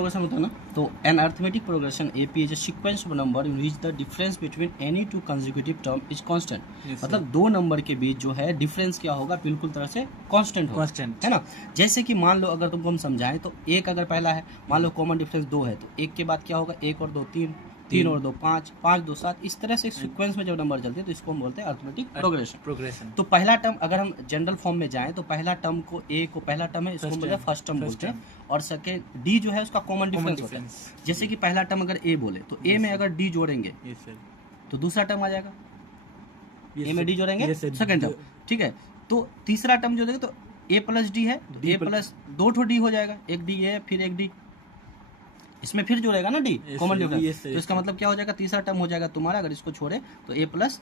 Progression होता है ना, तो an arithmetic progression AP is a sequence of number in which the difference between any two consecutive term is constant. मतलब दो number के बीच जो है डिफरेंस क्या होगा, बिल्कुल तरह से कांस्टेंट होगा, है ना। जैसे कि मान लो अगर तुमको हम समझाएं तो एक अगर पहला है, मान लो कॉमन डिफरेंस दो है, तो एक के बाद क्या होगा, एक और दो तीन, तीन और दो पाँच, पाँच दो सात, इस तरह से एक सीक्वेंस में जब नंबर चलते हैं तो इसको हम बोलते हैं अर्थमेटिक प्रोग्रेशन। तो पहला टर्म अगर हम जनरल फॉर्म में जाएं तो पहला टर्म को ए को पहला टर्म है, इसको हम बोलते हैं फर्स्ट टर्म बोलते हैं, और सेकेंड डी जो है उसका कॉमन डिफरेंस होता है। जैसे कि पहला टर्म अगर ए बोले तो ए में अगर डी जोड़ेंगे तो दूसरा टर्म आ जाएगा, ए में डी जोड़ेंगे सेकेंड टर्म, ठीक है। तो तीसरा टर्म जो देंगे तो ए प्लस डी है, तो ए प्लस दो ठो डी हो जाएगा, एक डी ए फिर एक डी, इसमें फिर जोड़ेगा ना डी कॉमन डिफरेंस, तो इसका मतलब क्या हो जाएगा, तीसरा टर्म हो जाएगा तुम्हारा, अगर इसको छोड़े तो a plus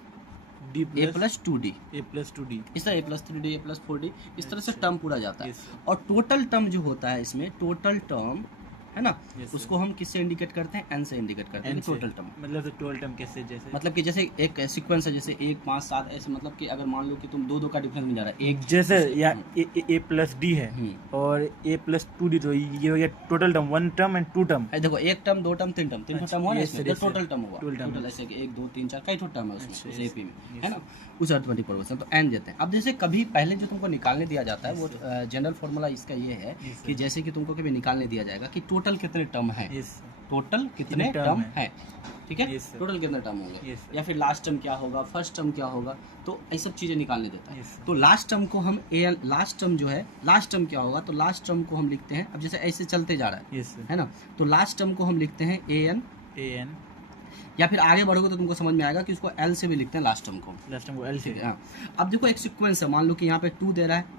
d plus two d, इस तरह a plus three d, a plus four d, इस तरह से टर्म पूरा जाता है। और टोटल टर्म जो होता है इसमें, टोटल टर्म है ना, उसको हम किससे इंडिकेट करते हैं, एन से इंडिकेट करते हैं टोटल टर्म। मतलब तो टोटल टर्म कैसे, जैसे मतलब कि जैसे एक सीक्वेंस है, जैसे 1 5 7 ऐसे, मतलब कि अगर मान लो कि तुम दो का डिफरेंस मिल जा रहा है, एक जैसे या ए प्लस डी है और ए प्लस टू डी, तो ये हो गया total term, one term and two term. देखो एक टर्म, दो टर्म, तीन टर्म, तीन टर्म हुआ ना इसमें, तो टोटल टर्म हुआ, टोटल ऐसे कि 1 2 3 4 कई टर्म है उसमें, उस एपी में, है ना, उस अर्थमेटिक प्रोग्रेशन, तो एन देते हैं। अब जैसे कभी पहले जो तुमको निकालने दिया जाता है वो जनरल फॉर्मूला इसका ये है कि जैसे कि तुमको कभी निकालने दिया जाएगा कि टोटल कितने टर्म है, टोटल कितने टर्म है, ठीक है, टोटल कितने टर्म होंगे, या फिर लास्ट टर्म क्या होगा, फर्स्ट टर्म क्या होगा, तो ये सब चीजें निकालने देता है। तो लास्ट टर्म को हम ए, लास्ट टर्म जो है, लास्ट टर्म क्या होगा, तो लास्ट टर्म को हम लिखते हैं, अब जैसे ऐसे चलते जा रहा है ना, तो लास्ट टर्म को हम लिखते हैं ए एन, या फिर आगे बढ़ोगे तो तुमको समझ में आएगा कि उसको एल से भी लिखते हैं लास्ट टर्म को एल से। हाँ, अब देखो एक सीक्वेंस है, मान लो कि यहाँ पे 2 दे रहा है,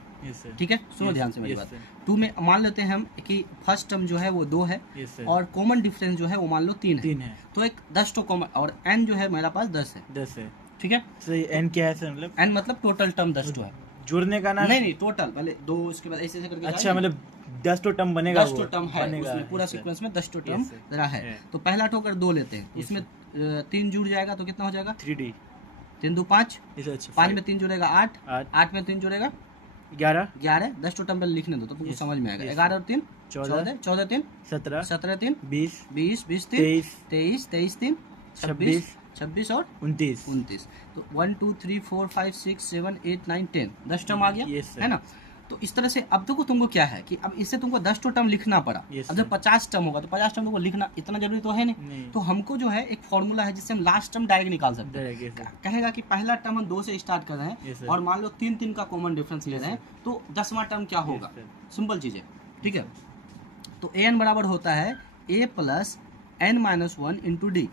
ठीक है, सुनो ध्यान से मेरी बात। 2 में मान लेते हैं हम कि फर्स्ट टर्म जो है वो 2 है, और कॉमन डिफरेंस जो है वो मान लो 3 है, तो एक 10 तो कॉमन, और एन जो है मेरा पास 10 है, ठीक है। तो एन क्या है, मतलब एन मतलब टोटल टर्म 10 है, जुड़ने का ना, नहीं टोटल, पहले 2 उसके बाद ऐसे करके, अच्छा मतलब 10 तो टर्म बनेगा, 10 तो टर्म है उसमें, पूरा सीक्वेंस में 10 तो टर्म जरा है। तो पहला टो अगर 2 लेते हैं तो उसमें 3 जुड़ जाएगा, तो कितना हो जाएगा 3D, 3 2 5, 5 में 3 जुड़ेगा 8, 8 में 3 जुड़ेगा 11, 10 टो टर्म लिखने दो तो तुमको समझ में आएगा। 11 और 3 14, 14 3 17, 17 3 20, 20 20 3 23, 23 3 26, 26 और 29। तो 1 2 3 4 5 6 7 8 9 10, 10 टर्म आ गया, है ना। तो इस तरह से अब देखो तुमको क्या है कि अब इससे तुमको 10 टर्म लिखना पड़ा। अब जब 50 टर्म होगा तो 50 टर्म तुमको लिखना इतना जरूरी तो है नहीं। तो हमको जो है एक फॉर्मूला है जिससे हम लास्ट टर्म डायरेक्ट निकाल सकते हैं। कहेगा कि पहला टर्म हम 2 से स्टार्ट कर रहे हैं और मान लो 3 का कॉमन डिफरेंस ले रहे हैं, तो 10वां टर्म क्या होगा, सिंपल चीज है, ठीक है। तो ए एन बराबर होता है ए प्लस एन -1 इंटू डी।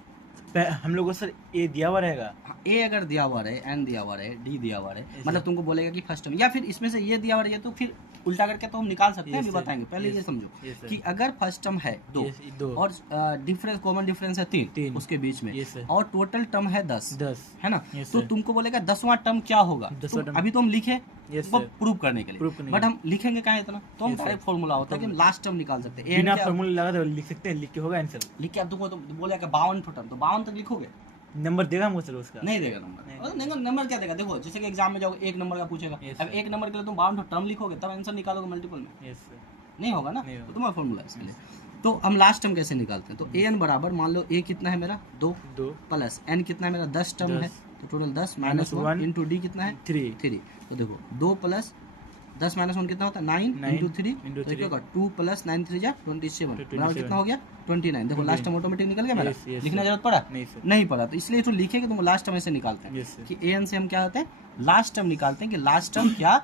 हम लोग को सर ए दिया हुआ रहेगा, ए अगर दिया हुआ रहे, एन दिया हुआ रहे, डी दिया हुआ रहे, मतलब तुमको बोलेगा कि फर्स्ट टर्म, या फिर इसमें से ये दिया हुआ रहे तो फिर उल्टा करके तो हम निकाल सकते हैं, अभी बताएंगे। पहले ये समझो कि अगर फर्स्ट टर्म है 2 और डिफरेंस, कॉमन डिफरेंस है 3 उसके बीच में, और टोटल टर्म है 10, है ना, तो तुमको बोलेगा 10वां टर्म क्या होगा। अभी तो हम लिखे वो प्रूव करने के लिए, बट हम लिखेंगे कहाँ इतना, तो हम डायरेक्ट फॉर्मूला होता है कि हम लास्ट टर्म निकाल सकते हैं, बिना फॉर्मूला लगा तो लिख सकते हैं, लिख के होगा आंसर। लिख के अब तुमको तो बोलेगा 52 टर्म, तो 52 तक लिखोगे, नंबर देगा मुझे उसका, नहीं देगा नंबर, नंबर क्या देगा। देखो जैसे कि एग्जाम में जाओगे 1 नंबर का पूछेगा, अब 1 नंबर के लिए तुम 52 टर्म लिखोगे तब आंसर निकालोगे मल्टीपल में, नहीं होगा ना, तो तुम्हारा फॉर्मूला है इसके लिए। तो हम लास्ट टर्म कैसे निकालते हैं, तो ए एन बराबर, मान लो ए कितना है मेरा 2 प्लस एन कितना है मेरा 10 टर्म है, तो टोटल 10 -1 इंटू डी कितना है 3। तो देखो 2 प्लस 10 -1 कितना होता है 9 इंटू 3, तो क्या होगा 2 प्लस 9 3 जा 27, बराबर कितना हो गया 29। देखो लास्ट टर्म ऑटोमेटिक निकल गया मेरा, लिखना जरूरत पड़ा नहीं पड़ा, तो इसलिए तो लिखे कि तुम लास्ट टर्म ऐसे निकालते हैं कि ए एन से हम क्या होते हैं लास्ट टर्म निकालते हैं कि लास्ट टर्म क्या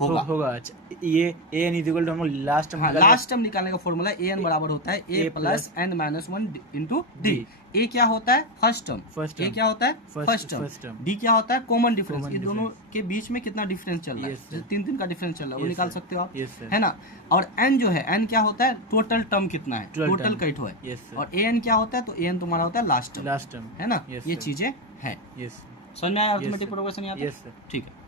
होगा। अच्छा ये ए एन इक्वल टू हम लास्ट टर्म, लास्ट टर्म निकालने का फॉर्मूला ए एन बराबर होता है ए प्लस एन -1 इंटू डी। ए क्या होता है फर्स्ट टर्म, ए क्या होता है फर्स्ट टर्म, डी क्या होता है कॉमन डिफरेंस, ये दोनों के बीच में कितना डिफरेंस चल रहा है, जैसे 3 का डिफरेंस चल रहा है वो निकाल सकते हो आप, है ना। और एन जो है, एन क्या होता है टोटल टर्म कितना है, टोटल कई ठो है, और ए एन क्या होता है, तो ए एन तुम्हारा होता है लास्ट टर्म, है ना। ये चीजें हैं, समझ में आया अर्थमेटिक प्रोग्रेशन यहाँ, ठीक है।